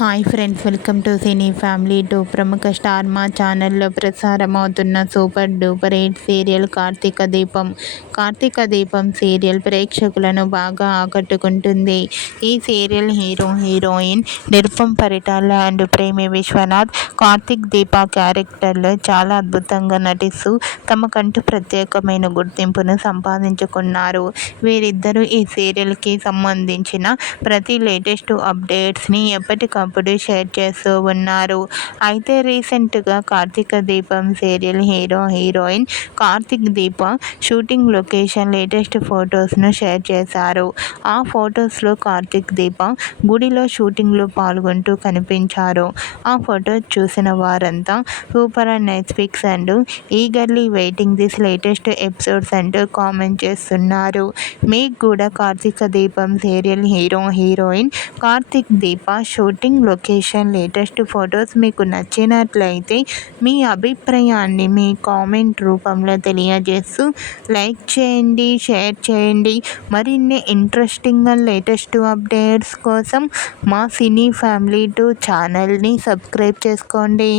Hi friends, welcome to cine family two. ప్రముఖ star Maa ఛానల్లో ప్రసారమవుతున్న super duper hit serial Karthika Deepam serial ప్రేక్షకులను బాగా ఆకట్టుకుంటుంది. ఈ serial hero heroine Nirupam Paritala and Premi Viswanath Karthik దీప క్యారెక్టర్లో చాలా అద్భుతంగా నటిస్తూ తమకంటూ ప్రత్యేకమైన గుర్తింపును సంపాదించుకున్నారు. వీరిద్దరూ ఈ సీరియల్కి సంబంధించిన ప్రతి లేటెస్ట్ అప్డేట్స్ని ఎప్పటికప్పుడు షేర్ చేస్తూ ఉన్నారు. అయితే రీసెంట్గా Karthika Deepam serial hero heroine Karthik Deepa shooting location latest ఫొటోస్ను share చేశారు. ఆ ఫొటోస్లో కార్తీక్ దీప గుడిలో షూటింగ్లో పాల్గొంటూ కనిపించారు. ఆ ఫొటోస్ చూసిన వారంతా super and nice pics and eagerly waiting this latest episodes అంటూ కామెంట్ చేస్తున్నారు. మీకు కూడా Karthika Deepam serial hero heroine Karthik Deepa shooting location latest photos మీకు నచ్చినట్లయితే మీ అభిప్రాయాన్ని మీ కామెంట్ రూపంలో తెలియజేస్తూ లైక్ చేయండి, షేర్ చేయండి. మరిన్ని ఇంట్రెస్టింగ్ అండ్ లేటెస్ట్ అప్డేట్స్ కోసం మా సినీ ఫ్యామిలీ 2 ఛానల్ని సబ్స్క్రైబ్ చేసుకోండి.